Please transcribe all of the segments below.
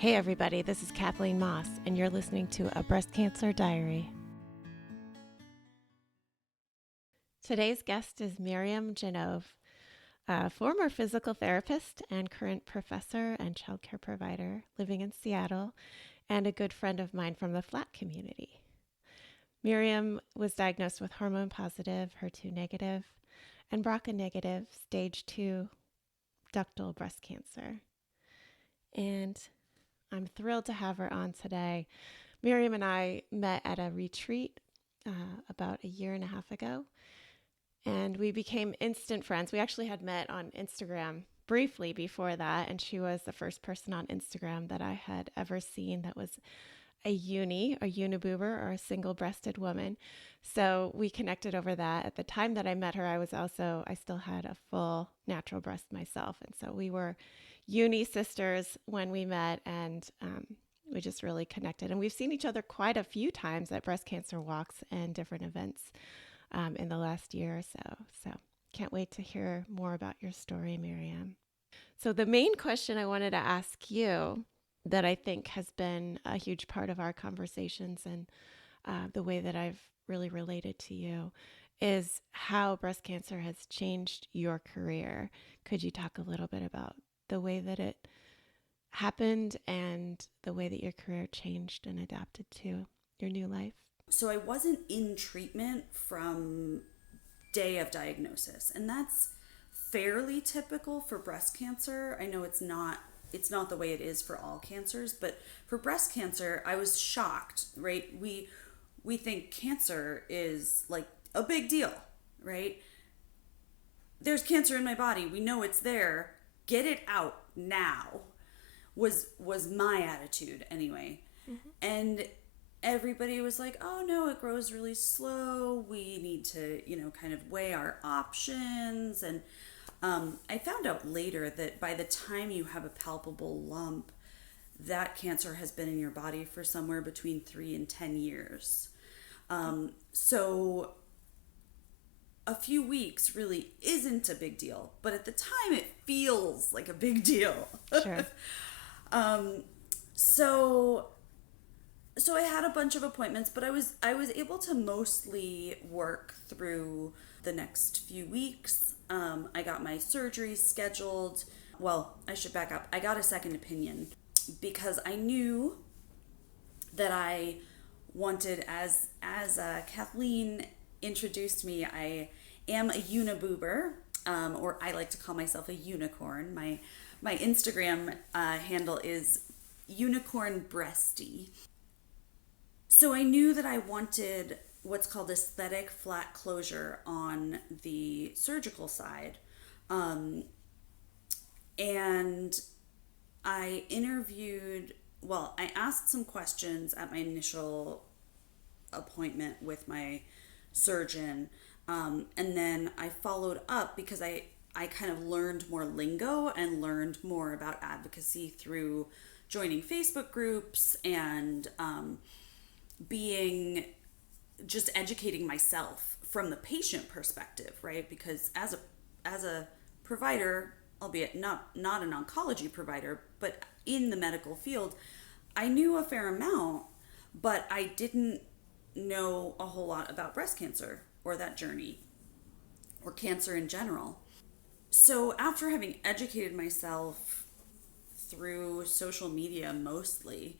Hey everybody, this is Kathleen Moss, and you're listening to A Breast Cancer Diary. Today's guest is Miriam Janove, a former physical therapist and current professor and childcare provider living in Seattle, and a good friend of mine from the Flat community. Miriam was diagnosed with hormone positive, HER2 negative, and BRCA negative stage 2 ductal breast cancer. And I'm thrilled to have her on today. Miriam and I met at a retreat about a year and a half ago, and we became instant friends. We actually had met on Instagram briefly before that, and she was the first person on Instagram that I had ever seen that was a uniboober, or a single-breasted woman. So we connected over that. At the time that I met her, I still had a full natural breast myself, and so we were uni sisters when we met, and we just really connected. And we've seen each other quite a few times at breast cancer walks and different events in the last year or so. So can't wait to hear more about your story, Miriam. So the main question I wanted to ask you, that I think has been a huge part of our conversations and the way that I've really related to you, is how breast cancer has changed your career. Could you talk a little bit about the way that it happened and the way that your career changed and adapted to your new life? So I wasn't in treatment from day of diagnosis, and that's fairly typical for breast cancer. I know it's not the way it is for all cancers, but for breast cancer, I was shocked, right? We think cancer is like a big deal, right? There's cancer in my body. We know it's there. Get it out now. Was my attitude anyway. Mm-hmm. And everybody was like, "Oh no, it grows really slow. We need to, kind of weigh our options." And I found out later that by the time you have a palpable lump, that cancer has been in your body for somewhere between 3 and 10 years. So a few weeks really isn't a big deal, but at the time it feels like a big deal. Sure. So I had a bunch of appointments, but I was able to mostly work through the next few weeks. I got my surgery scheduled. Well, I should back up. I got a second opinion because I knew that I wanted, as Kathleen introduced me, I am a uniboober, or I like to call myself a unicorn. My Instagram handle is unicorn breasty. So I knew that I wanted what's called aesthetic flat closure on the surgical side. And I asked some questions at my initial appointment with my surgeon. And then I followed up because I kind of learned more lingo and learned more about advocacy through joining Facebook groups and educating myself from the patient perspective, right? Because as a provider, albeit not an oncology provider, but in the medical field, I knew a fair amount, but I didn't know a whole lot about breast cancer or that journey or cancer in general. So after having educated myself through social media mostly,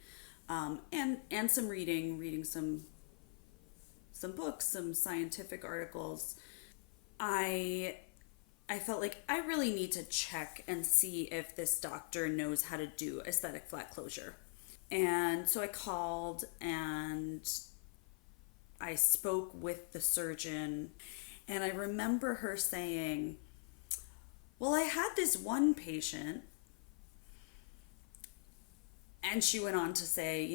and some reading some books, some scientific articles, I felt like I really need to check and see if this doctor knows how to do aesthetic flat closure. And so I called and I spoke with the surgeon, and I remember her saying, "Well, I had this one patient," and she went on to say,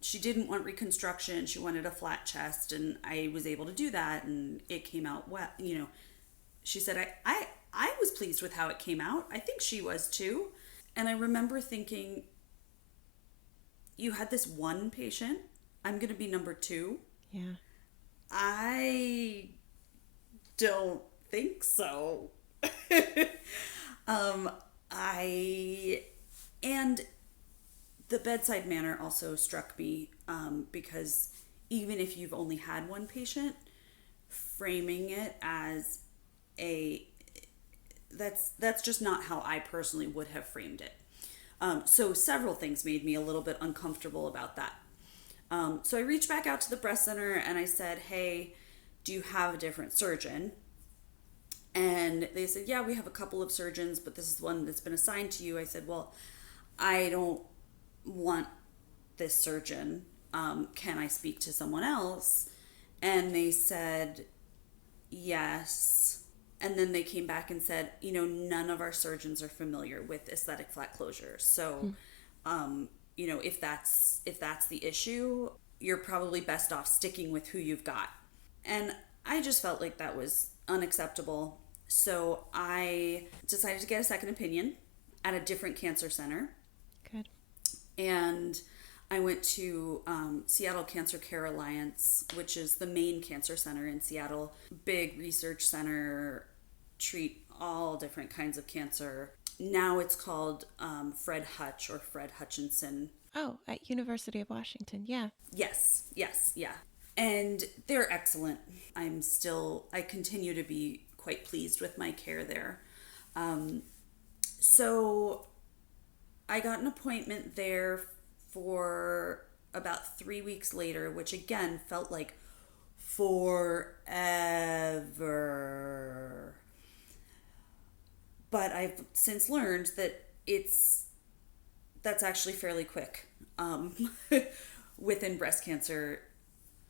she didn't want reconstruction. She wanted a flat chest, and I was able to do that, and it came out well. She said, I was pleased with how it came out. I think she was too. And I remember thinking, you had this one patient. I'm going to be number 2. Yeah. I don't think so. I And the bedside manner also struck me, because even if you've only had one patient, framing it as a that's just not how I personally would have framed it. So several things made me a little bit uncomfortable about that. So I reached back out to the breast center and I said, "Hey, do you have a different surgeon?" And they said, "Yeah, we have a couple of surgeons, but this is one that's been assigned to you." I said, "Well, I don't want this surgeon. Can I speak to someone else?" And they said, "Yes." And then they came back and said, "None of our surgeons are familiar with aesthetic flat closure. So, if that's the issue, you're probably best off sticking with who you've got." And I just felt like that was unacceptable. So I decided to get a second opinion at a different cancer center. Good. And I went to Seattle Cancer Care Alliance, which is the main cancer center in Seattle. Big research center, treat all different kinds of cancer. Now it's called Fred Hutch or Fred Hutchinson. Oh, at University of Washington. Yeah. Yes, yeah. And they're excellent. I continue to be quite pleased with my care there. So I got an appointment there for about 3 weeks later, which again felt like forever. But I've since learned that that's actually fairly quick, within breast cancer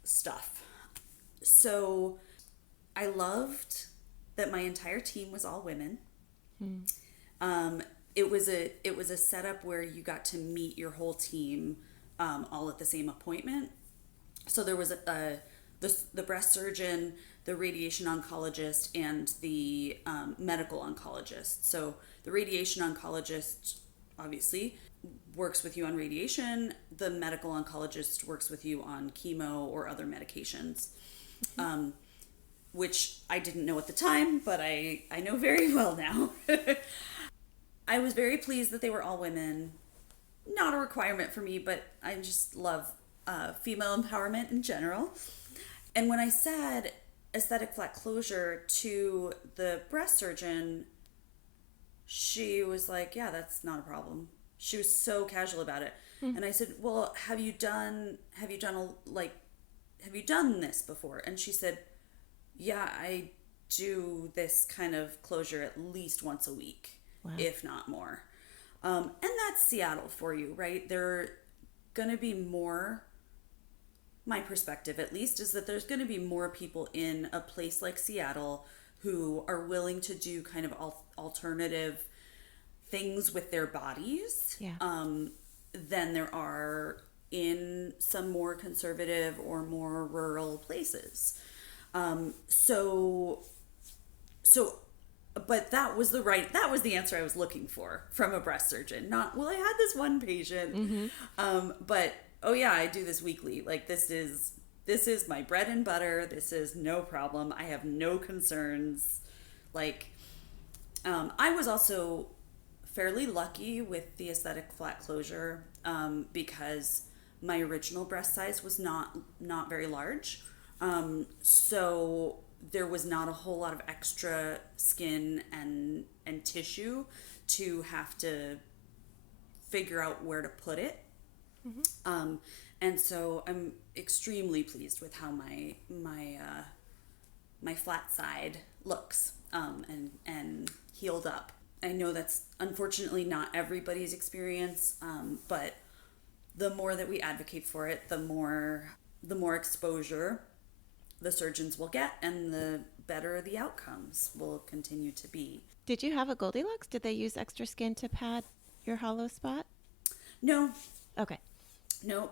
stuff. So I loved that my entire team was all women. It was a setup where you got to meet your whole team, all at the same appointment. So there was the breast surgeon, the radiation oncologist, and the medical oncologist. So the radiation oncologist obviously works with you on radiation. The medical oncologist works with you on chemo or other medications, which I didn't know at the time, but I know very well now. I was very pleased that they were all women. Not a requirement for me, but I just love female empowerment in general. And when I said aesthetic flat closure to the breast surgeon, she was like, "Yeah, that's not a problem." She was so casual about it. And I said, "Well, have you done this before?" And she said, "Yeah, I do this kind of closure at least once a week, Wow. if not more." And that's Seattle for you, right? There are going to be more, my perspective at least, is that there's going to be more people in a place like Seattle who are willing to do kind of alternative things with their bodies, Yeah. than there are in some more conservative or more rural places. So, but that was the answer I was looking for from a breast surgeon. Not, "Well, I had this one patient, but oh yeah, I do this weekly. Like this is my bread and butter. This is no problem. I have no concerns." Like, I was also fairly lucky with the aesthetic flat closure, because my original breast size was not very large. So there was not a whole lot of extra skin and tissue to have to figure out where to put it. And so I'm extremely pleased with how my flat side looks, and healed up. I know that's unfortunately not everybody's experience, but the more that we advocate for it, the more exposure the surgeons will get, and the better the outcomes will continue to be. Did you have a Goldilocks? Did they use extra skin to pad your hollow spot? No, Okay. no,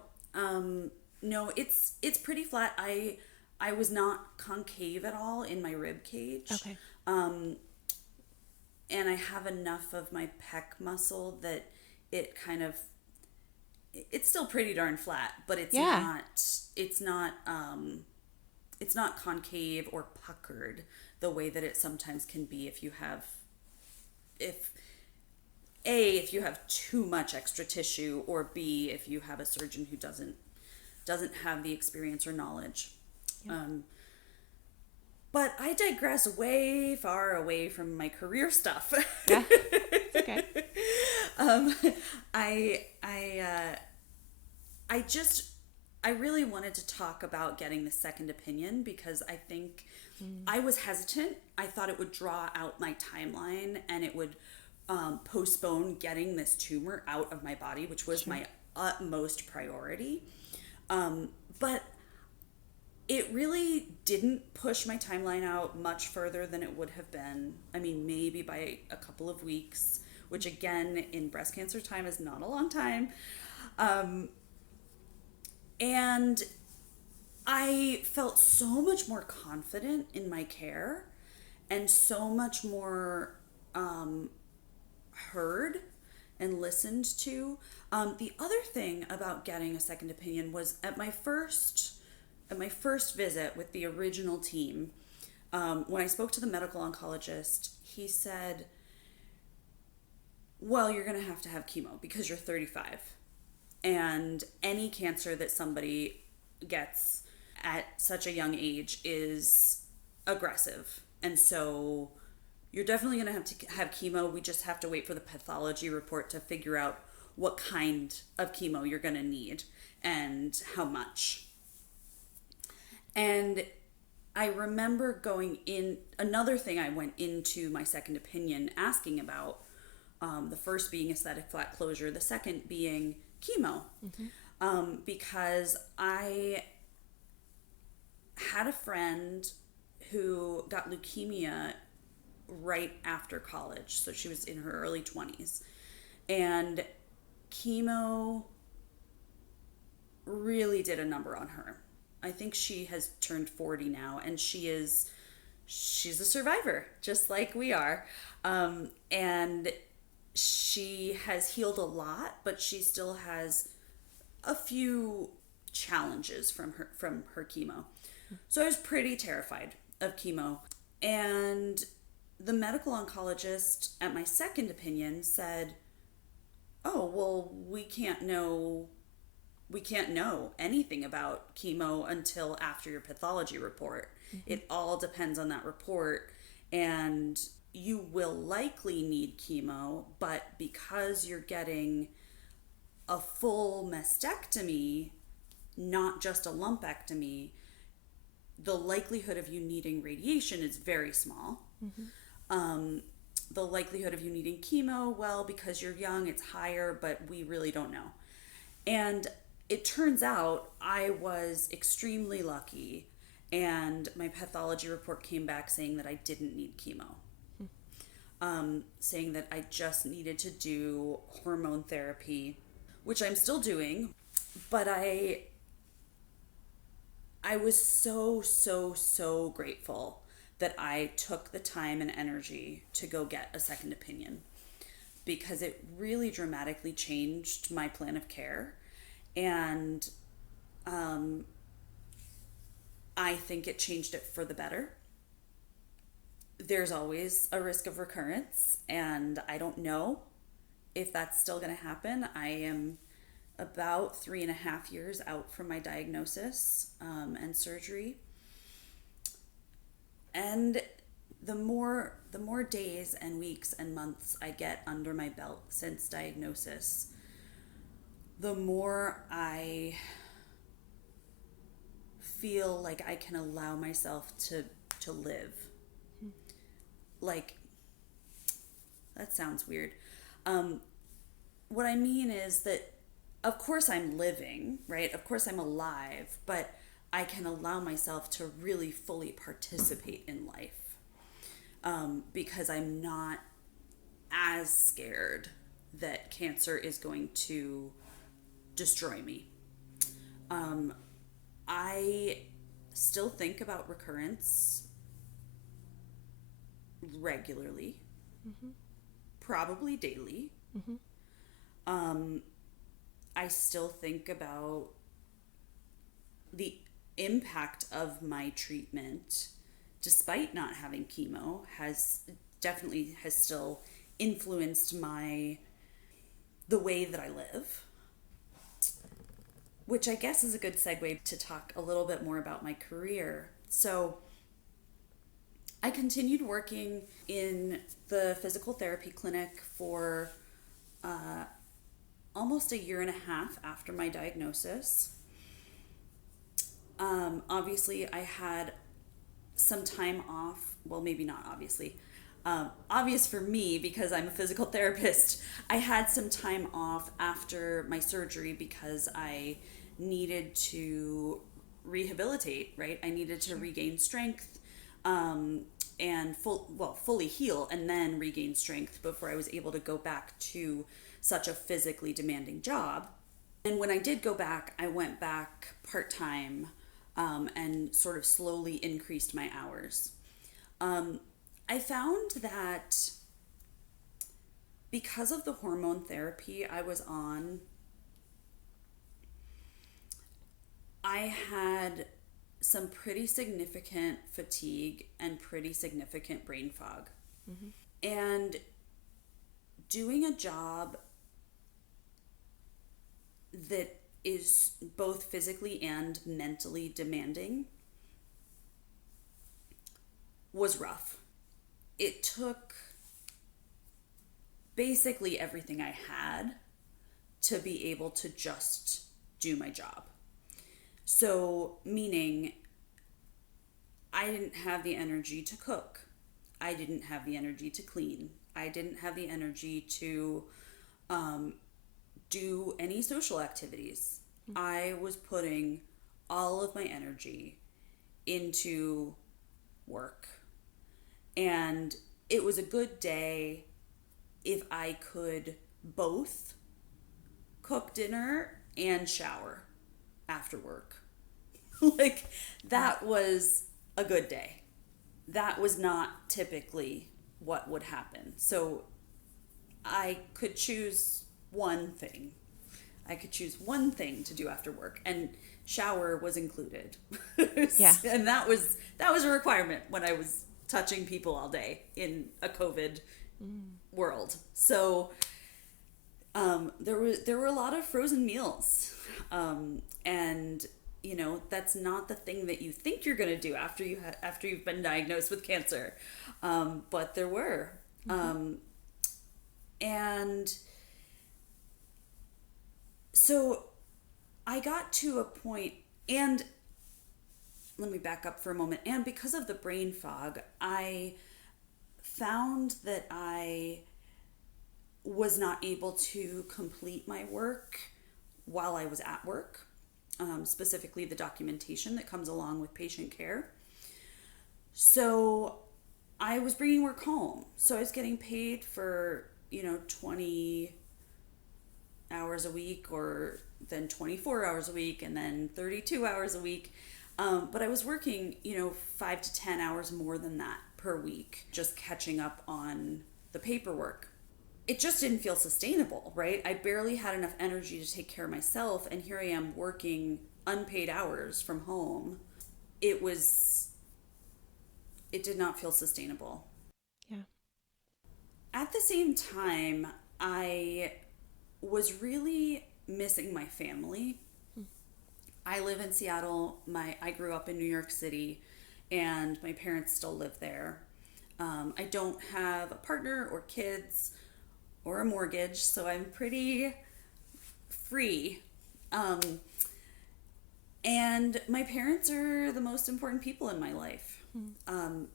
no. It's pretty flat. I was not concave at all in my rib cage. Okay. And I have enough of my pec muscle that it kind of, it's still pretty darn flat, but it's Yeah. not concave or puckered the way that it sometimes can be if A, if you have too much extra tissue, or B, if you have a surgeon who doesn't have the experience or knowledge. Yeah. But I digress way far away from my career stuff. Yeah. It's okay. um, I just I really wanted to talk about getting the second opinion because I think I was hesitant. I thought it would draw out my timeline and it would postpone getting this tumor out of my body, which was my utmost priority. But it really didn't push my timeline out much further than it would have been. I mean, maybe by a couple of weeks, which again, in breast cancer time is not a long time. And I felt so much more confident in my care and so much more heard and listened to. The other thing about getting a second opinion was at my first visit with the original team, when I spoke to the medical oncologist, he said, well, you're going to have chemo because you're 35. And any cancer that somebody gets at such a young age is aggressive. And so you're definitely going to have chemo. We just have to wait for the pathology report to figure out what kind of chemo you're going to need and how much. And I remember going in, another thing I went into my second opinion asking about, the first being aesthetic flat closure, the second being chemo. Because I had a friend who got leukemia right after college. So she was in her early 20s. And chemo really did a number on her. I think she has turned 40 now, and she's a survivor, just like we are. And she has healed a lot, but she still has a few challenges from her chemo. So I was pretty terrified of chemo. And the medical oncologist at my second opinion said, oh, well, we can't know anything about chemo until after your pathology report. It all depends on that report, and you will likely need chemo, but because you're getting a full mastectomy, not just a lumpectomy, the likelihood of you needing radiation is very small. The likelihood of you needing chemo, well, because you're young, it's higher, but we really don't know. And it turns out I was extremely lucky, and my pathology report came back saying that I didn't need chemo. Saying that I just needed to do hormone therapy, which I'm still doing, but I was so grateful that I took the time and energy to go get a second opinion, because it really dramatically changed my plan of care. And I think it changed it for the better. There's always a risk of recurrence, and I don't know if that's still going to happen. I am about 3.5 years out from my diagnosis and surgery. And the more days and weeks and months I get under my belt since diagnosis, the more I feel like I can allow myself to live. Like, that sounds weird. What I mean is that, of course I'm living, right? Of course I'm alive, but I can allow myself to really fully participate in life, because I'm not as scared that cancer is going to destroy me. I still think about recurrence regularly, probably daily. I still think about the impact of my treatment, despite not having chemo, has still influenced my the way that I live, which I guess is a good segue to talk a little bit more about my career. So I continued working in the physical therapy clinic for almost a year and a half after my diagnosis. Obviously, I had some time off. Well, maybe not obviously. Obvious for me because I'm a physical therapist. I had some time off after my surgery because I needed to rehabilitate, right? I needed to regain strength and fully heal and then regain strength before I was able to go back to such a physically demanding job. And when I did go back, I went back part-time and sort of slowly increased my hours. I found that because of the hormone therapy I was on, I had some pretty significant fatigue and pretty significant brain fog. Mm-hmm. And doing a job that is both physically and mentally demanding was rough. It took basically everything I had to be able to just do my job. So, meaning I didn't have the energy to cook. I didn't have the energy to clean. I didn't have the energy to do any social activities. Mm-hmm. I was putting all of my energy into work. And it was a good day if I could both cook dinner and shower after work. Like, that was a good day. That was not typically what would happen. So I could choose one thing. I could choose one thing to do after work, and shower was included. Yeah. And that was a requirement when I was touching people all day in a COVID world. So there were a lot of frozen meals, and you know, that's not the thing that you think you're going to do after you've been diagnosed with cancer, but there were, and so I got to a point, and let me back up for a moment. And because of the brain fog, I found that I was not able to complete my work while I was at work, specifically the documentation that comes along with patient care. So I was bringing work home. So I was getting paid for, 20 hours a week, or then 24 hours a week, and then 32 hours a week. But I was working, 5 to 10 hours more than that per week, just catching up on the paperwork. It just didn't feel sustainable, right? I barely had enough energy to take care of myself, and here I am working unpaid hours from home. It did not feel sustainable. Yeah. At the same time, I was really missing my family. I live in Seattle. I grew up in New York City, and my parents still live there. I don't have a partner or kids or a mortgage, so I'm pretty free. And my parents are the most important people in my life.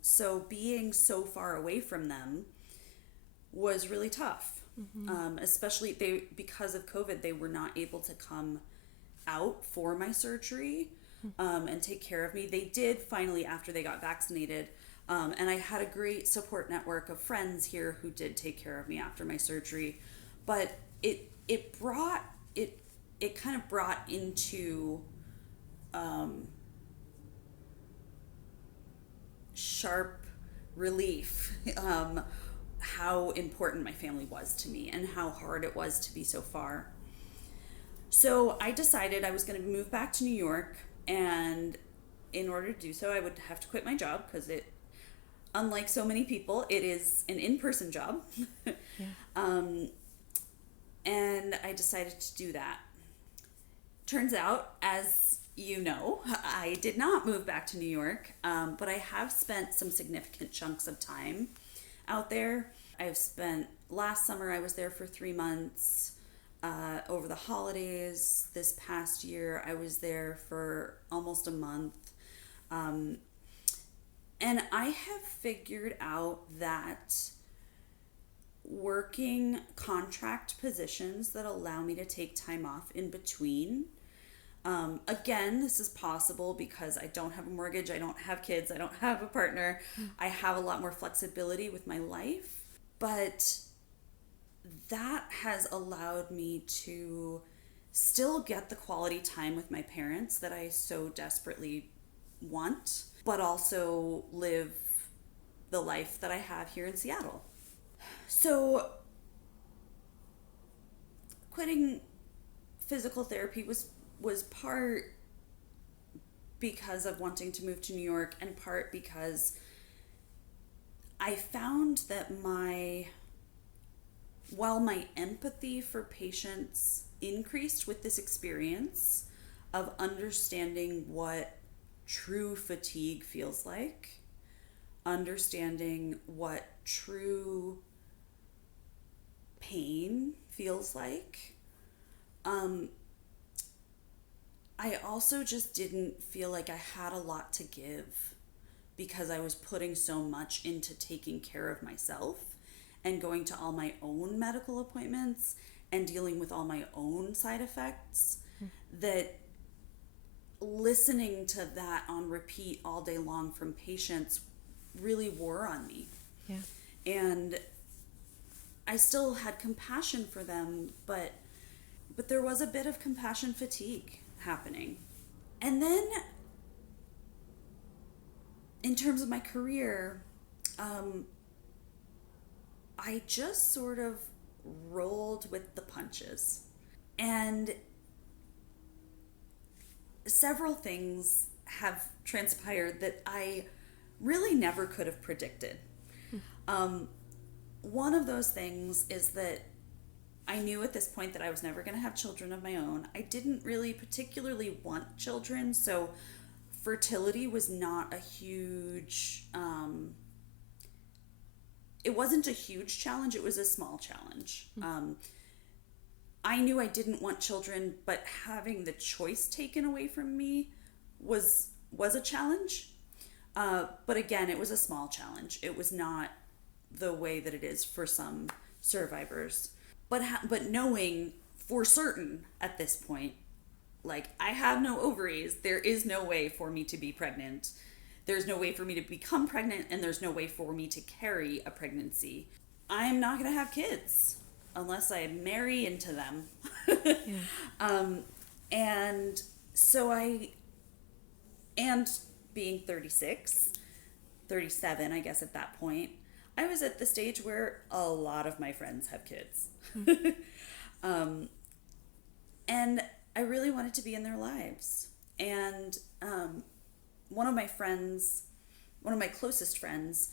So being so far away from them was really tough. Especially because of COVID, they were not able to come out for my surgery and take care of me. They did finally after they got vaccinated, and I had a great support network of friends here who did take care of me after my surgery. But it kind of brought into sharp relief how important my family was to me and how hard it was to be so far. So I decided I was going to move back to New York, and in order to do so, I would have to quit my job because unlike so many people, it is an in-person job. Yeah. And I decided to do that. Turns out, as you know, I did not move back to New York, but I have spent some significant chunks of time out there. I've spent, last summer I was there for 3 months. Over the holidays this past year, I was there for almost a month. Um, and I have figured out that working contract positions that allow me to take time off in between. Again, this is possible because I don't have a mortgage, I don't have kids, I don't have a partner. I have a lot more flexibility with my life, but that has allowed me to still get the quality time with my parents that I so desperately want, but also live the life that I have here in Seattle. So, quitting physical therapy was part because of wanting to move to New York, and part because I found that while my empathy for patients increased with this experience of understanding what true fatigue feels like, understanding what true pain feels like, I also just didn't feel like I had a lot to give because I was putting so much into taking care of myself and going to all my own medical appointments and dealing with all my own side effects, that listening to that on repeat all day long from patients really wore on me. Yeah. And I still had compassion for them, but there was a bit of compassion fatigue happening. And then in terms of my career, I just sort of rolled with the punches. And several things have transpired that I really never could have predicted. One of those things is that I knew at this point that I was never going to have children of my own. I didn't really particularly want children, so fertility was not a huge, it wasn't a huge challenge, it was a small challenge. I knew I didn't want children, but having the choice taken away from me was a challenge. But again, it was a small challenge. It was not the way that it is for some survivors. But knowing for certain at this point, like, I have no ovaries, there is no way for me to be pregnant. There's no way for me to become pregnant, and there's no way for me to carry a pregnancy. I'm not going to have kids unless I marry into them. Yeah. And so and being 36, 37, I guess at that point, I was at the stage where a lot of my friends have kids. And I really wanted to be in their lives. And one of my closest friends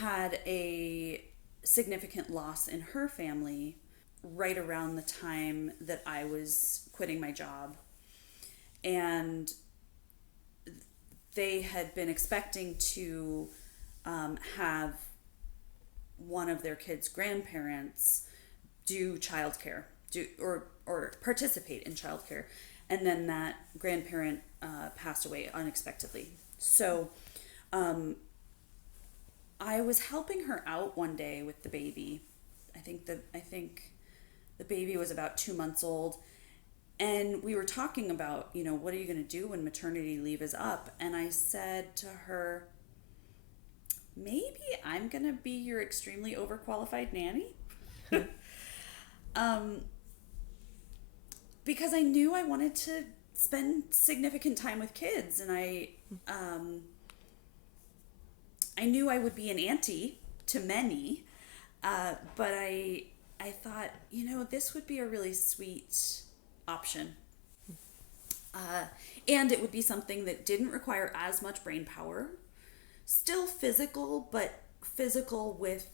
had a significant loss in her family right around the time that I was quitting my job. And they had been expecting to have one of their kids' grandparents do childcare, or participate in childcare, and then that grandparent passed away unexpectedly. So I was helping her out one day with the baby. I think the baby was about 2 months old, and we were talking about, what are you going to do when maternity leave is up? And I said to her, maybe I'm going to be your extremely overqualified nanny. Because I knew I wanted to spend significant time with kids, and I knew I would be an auntie to many, but I thought, this would be a really sweet option. And it would be something that didn't require as much brain power, still physical, but physical with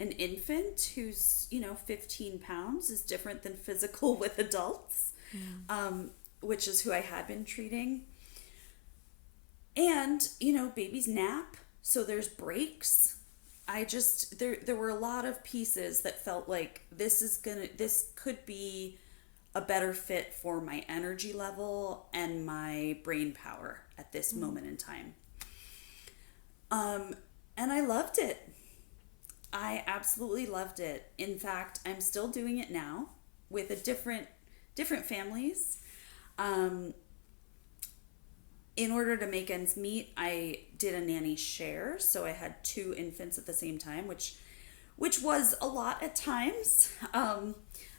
an infant who's, 15 pounds is different than physical with adults, which is who I had been treating. And, babies nap, so there's breaks. There were a lot of pieces that felt like this could be a better fit for my energy level and my brain power at this moment in time. And I loved it. I absolutely loved it. In fact, I'm still doing it now with different families. In order to make ends meet, I did a nanny share, so I had two infants at the same time, which was a lot at times.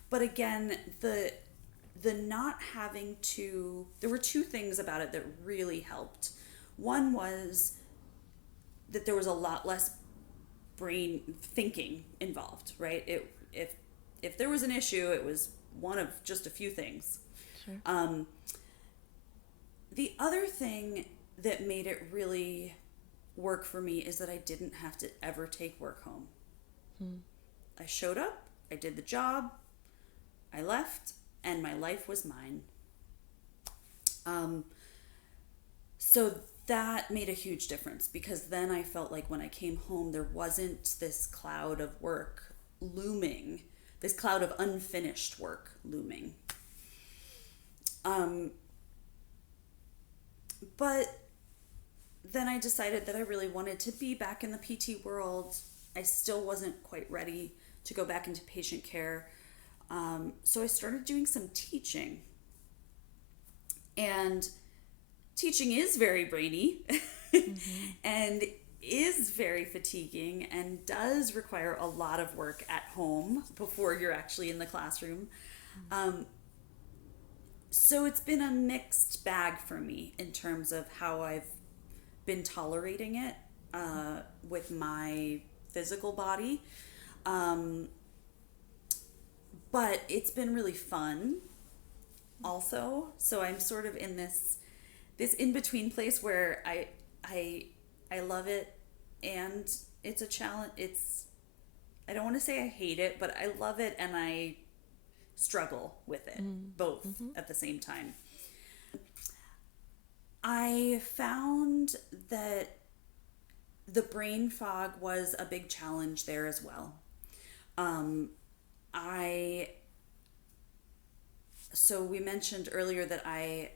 But again, the not having to, there were two things about it that really helped. One was that there was a lot less brain thinking involved, right? If there was an issue, it was one of just a few things. Sure. The other thing that made it really work for me is that I didn't have to ever take work home. I showed up, I did the job, I left, and my life was mine. So that made a huge difference, because then I felt like when I came home, there wasn't this cloud of work looming, this cloud of unfinished work looming. But then I decided that I really wanted to be back in the PT world. I still wasn't quite ready to go back into patient care. So I started doing some teaching. And teaching is very brainy and is very fatiguing and does require a lot of work at home before you're actually in the classroom. So it's been a mixed bag for me in terms of how I've been tolerating it with my physical body. But it's been really fun also. So I'm sort of in this in-between place where I love it and it's a challenge. I don't want to say I hate it, but I love it and I struggle with it both at the same time. I found that the brain fog was a big challenge there as well. So we mentioned earlier that I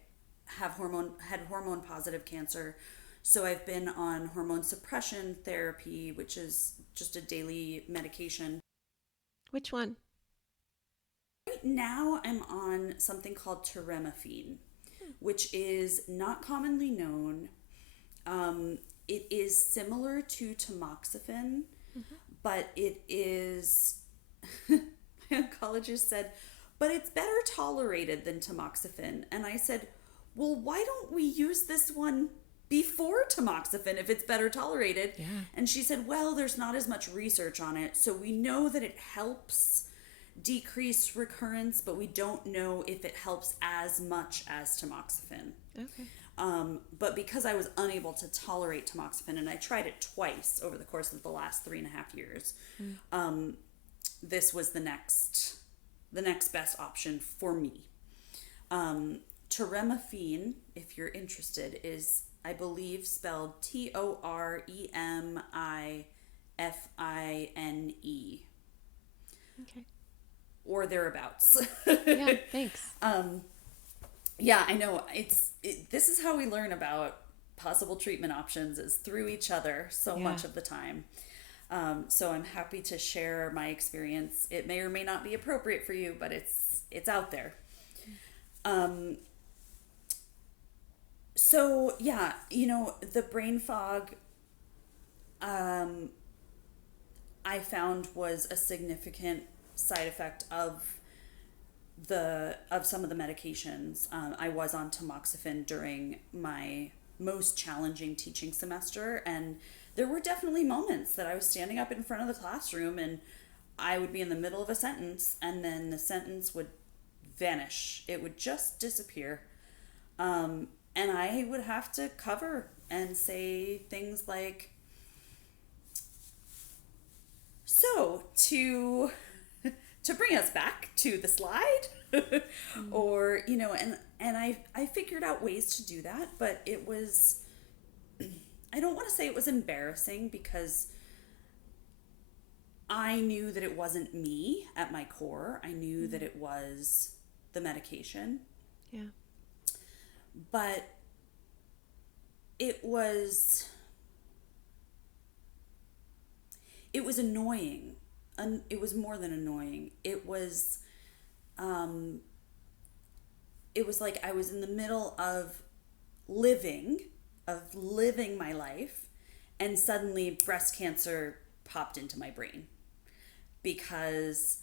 had hormone positive cancer. So I've been on hormone suppression therapy, which is just a daily medication. Which one? Right now I'm on something called teremafine, which is not commonly known. It is similar to tamoxifen, but it is, my oncologist said, but it's better tolerated than tamoxifen. And I said, well, why don't we use this one before tamoxifen if it's better tolerated? Yeah. And she said, well, there's not as much research on it. So we know that it helps decrease recurrence, but we don't know if it helps as much as tamoxifen. Okay. But because I was unable to tolerate tamoxifen, and I tried it twice over the course of the last 3.5 years, this was the next best option for me. Teremafine, if you're interested, is, I believe, spelled Toremifine. Okay. Or thereabouts. Yeah, thanks. Yeah, I know. This is how we learn about possible treatment options, is through each other so much of the time. So I'm happy to share my experience. It may or may not be appropriate for you, but it's out there. So yeah, the brain fog, I found was a significant side effect of some of the medications. I was on tamoxifen during my most challenging teaching semester, and there were definitely moments that I was standing up in front of the classroom and I would be in the middle of a sentence and then the sentence would vanish. It would just disappear. And I would have to cover and say things like, So to bring us back to the slide, or and I figured out ways to do that, but it was, I don't want to say it was embarrassing, because I knew that it wasn't me at my core. I knew that it was the medication, Yeah. but it was annoying. And it was more than annoying. Um it was like I was in the middle of living my life, and suddenly breast cancer popped into my brain, because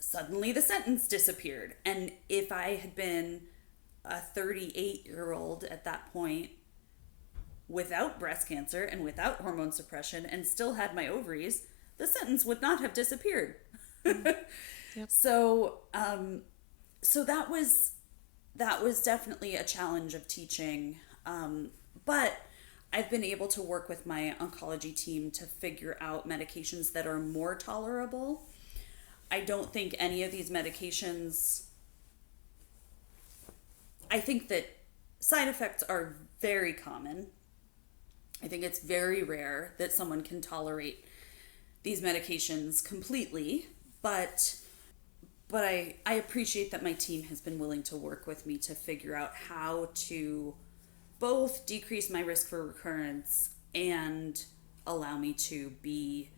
suddenly the sentence disappeared. And if I had been a 38-year-old at that point, without breast cancer and without hormone suppression, and still had my ovaries, the sentence would not have disappeared. Yep. So so that was definitely a challenge of teaching. But I've been able to work with my oncology team to figure out medications that are more tolerable. I don't think any of these medications, I think that side effects are very common. I think it's very rare that someone can tolerate these medications completely, but I appreciate that my team has been willing to work with me to figure out how to both decrease my risk for recurrence and allow me to be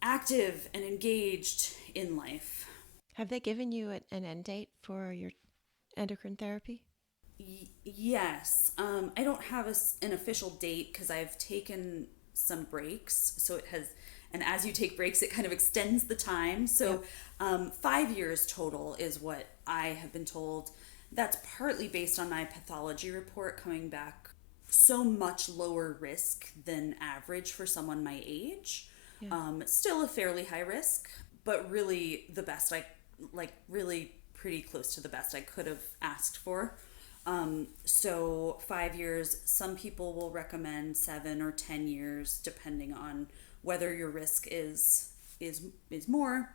active and engaged in life. Have they given you an end date for your endocrine therapy? Yes. I don't have an official date, because I've taken some breaks. So it has, and as you take breaks, it kind of extends the time. So Yep. 5 years total is what I have been told. That's partly based on my pathology report coming back so much lower risk than average for someone my age. Yeah. Still a fairly high risk, but really the best really pretty close to the best I could have asked for. So 5 years, some people will recommend 7 or 10 years, depending on whether your risk is more.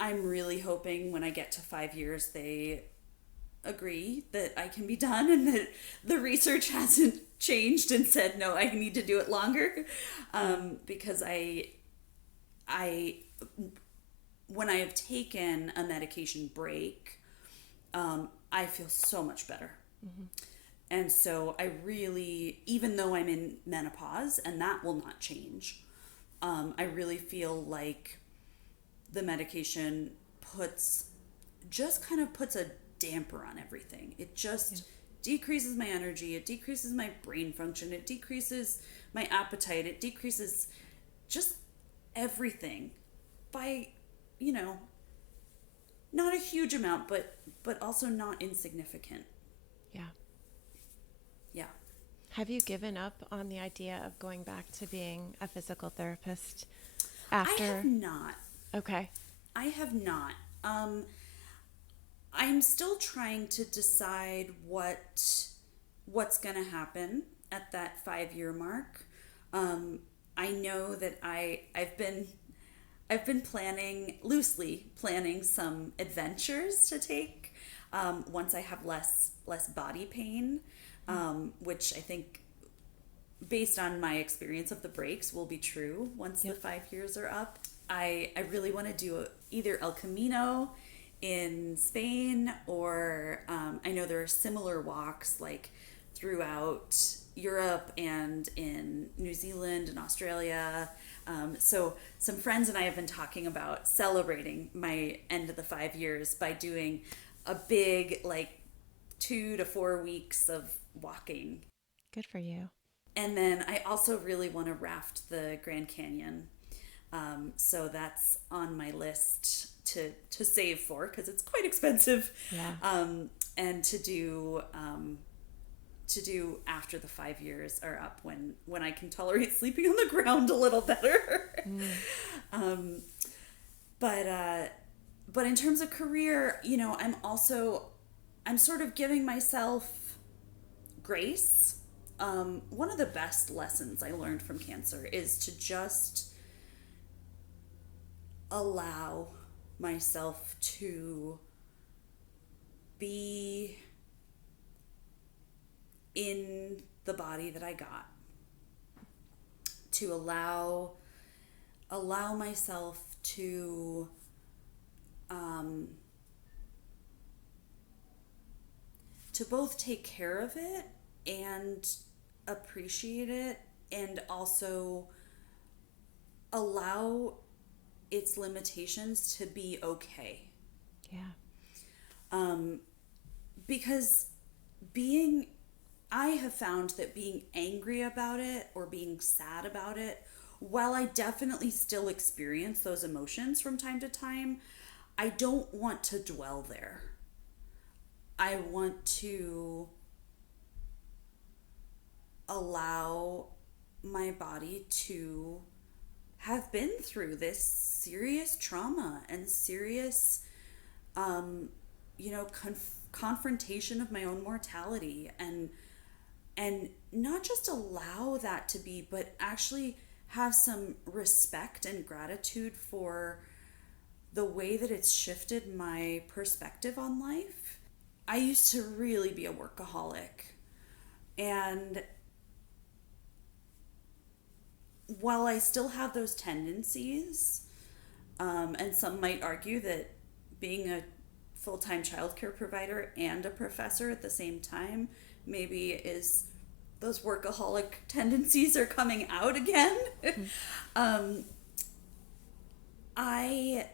I'm really hoping when I get to 5 years, they agree that I can be done, and that the research hasn't changed and said, no, I need to do it longer. Because I, when I have taken a medication break, I feel so much better. Mm-hmm. And so I really, even though I'm in menopause and that will not change, I really feel like the medication puts a damper on everything. It just decreases my energy, it decreases my brain function, it decreases my appetite, it decreases just everything by, not a huge amount, but also not insignificant. Yeah. Yeah. Have you given up on the idea of going back to being a physical therapist I have after? not. Okay. I have not. I'm still trying to decide what's going to happen at that 5 year mark. I know that I've been loosely planning some adventures to take, once I have less body pain, which I think, based on my experience of the breaks, will be true once the Yep. 5 years are up. I really want to do either El Camino in Spain, or I know there are similar walks like throughout Europe and in New Zealand and Australia. So some friends and I have been talking about celebrating my end of the 5 years by doing a big, like, 2 to 4 weeks of walking. Good for you. And then I also really want to raft the Grand Canyon. So that's on my list to save for, because it's quite expensive. Yeah. And to do after the 5 years are up, when I can tolerate sleeping on the ground a little better. um, but in terms of career, I'm sort of giving myself grace one of the best lessons I learned from cancer is to just allow myself to be in the body that I got, to allow myself um, to both take care of it and appreciate it, and also allow its limitations to be okay. Yeah. Because being I have found that being angry about it or being sad about it, while I definitely still experience those emotions from time to time, I don't want to dwell there. I want to allow my body to have been through this serious trauma and serious, um, confrontation of my own mortality, and not just allow that to be, but actually have some respect and gratitude for the way that it's shifted my perspective on life. I used to really be a workaholic, and while I still have those tendencies, and some might argue that being a full-time childcare provider and a professor at the same time maybe is those workaholic tendencies are coming out again. Mm. um, I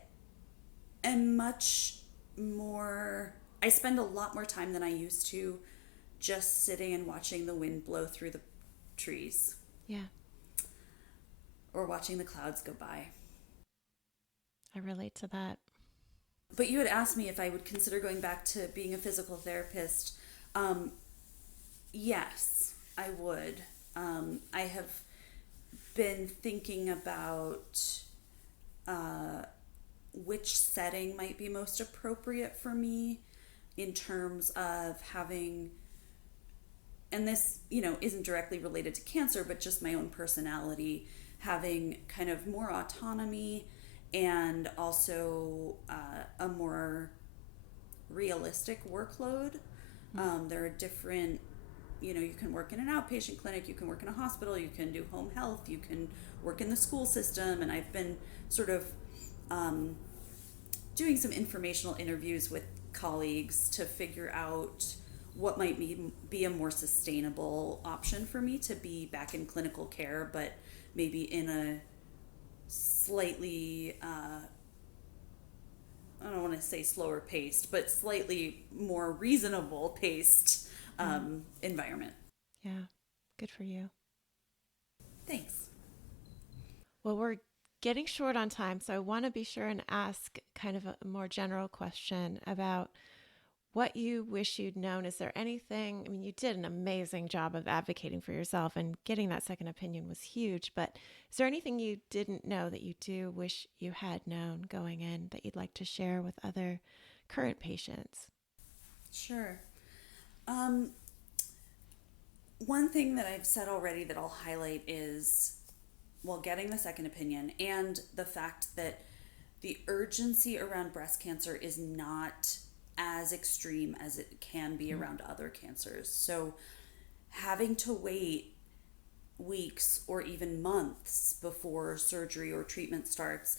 am much more, I spend a lot more time than I used to just sitting and watching the wind blow through the trees Yeah. or watching the clouds go by. I relate to that. But you had asked me if I would consider going back to being a physical therapist. Um, yes, I would. I have been thinking about which setting might be most appropriate for me in terms of having, and this, isn't directly related to cancer, but just my own personality, having kind of more autonomy and also a more realistic workload. There are different, you can work in an outpatient clinic, you can work in a hospital, you can do home health, you can work in the school system, and I've been sort of um, doing some informational interviews with colleagues to figure out what might be a more sustainable option for me to be back in clinical care, but maybe in a slightly, I don't want to say slower paced, but slightly more reasonable paced Mm. environment. Yeah. Good for you. Thanks. Well, we're getting short on time, so I want to be sure and ask kind of a more general question about what you wish you'd known. Is there anything, I mean, you did an amazing job of advocating for yourself, and getting that second opinion was huge, but is there anything you didn't know that you do wish you had known going in that you'd like to share with other current patients? Sure. Um, One thing that I've said already that I'll highlight is, well, getting the second opinion and the fact that the urgency around breast cancer is not as extreme as it can be Mm. around other cancers. So having to wait weeks or even months before surgery or treatment starts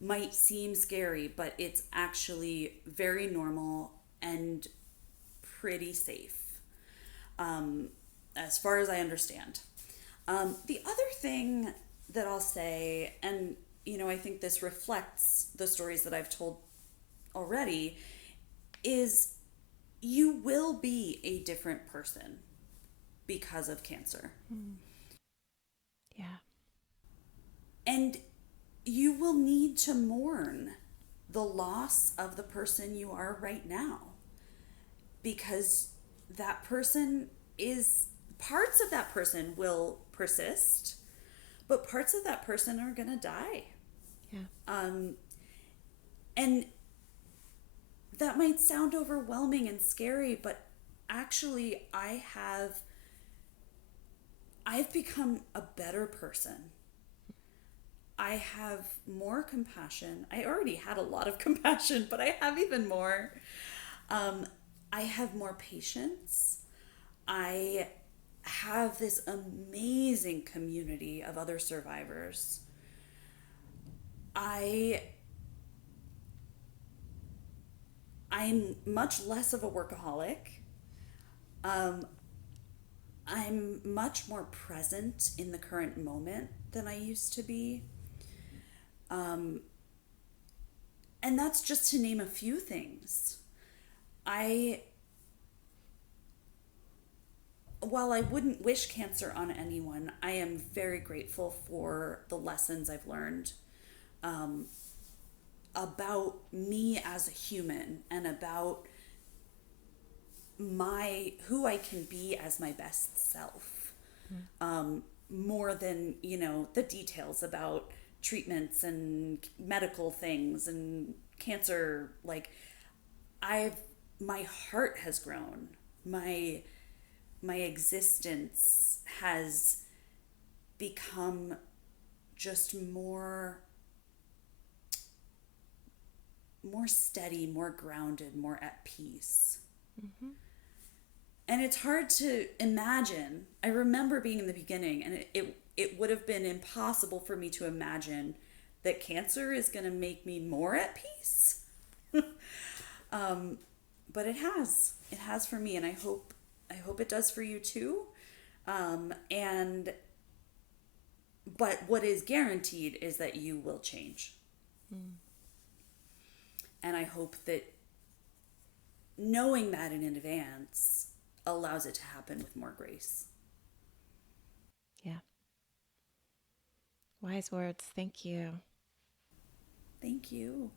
might seem scary, but it's actually very normal and pretty safe, um, as far as I understand. The other thing that I'll say, and I think this reflects the stories that I've told already, is you will be a different person because of cancer. Mm. Yeah. And you will need to mourn the loss of the person you are right now, because that person is, parts of that person will persist, but parts of that person are going to die. Yeah. Um, and that might sound overwhelming and scary, but actually, I have I've become a better person. I have more compassion. I already had a lot of compassion, but I have even more. Um, I have more patience. I have this amazing community of other survivors. I I'm much less of a workaholic. Um, I'm much more present in the current moment than I used to be. Um, and that's just to name a few things. I, while I wouldn't wish cancer on anyone, I am very grateful for the lessons I've learned um, about me as a human and about my who I can be as my best self. More than the details about treatments and medical things and cancer. Like, I've my heart has grown. My existence has become just more steady, more grounded, more at peace. Mm-hmm. And it's hard to imagine. I remember being in the beginning, and it would have been impossible for me to imagine that cancer is going to make me more at peace. But it has. It has for me, and I hope it does for you too. And but what is guaranteed is that you will change. Mm. And I hope that knowing that in advance allows it to happen with more grace. Yeah. Wise words. Thank you. Thank you.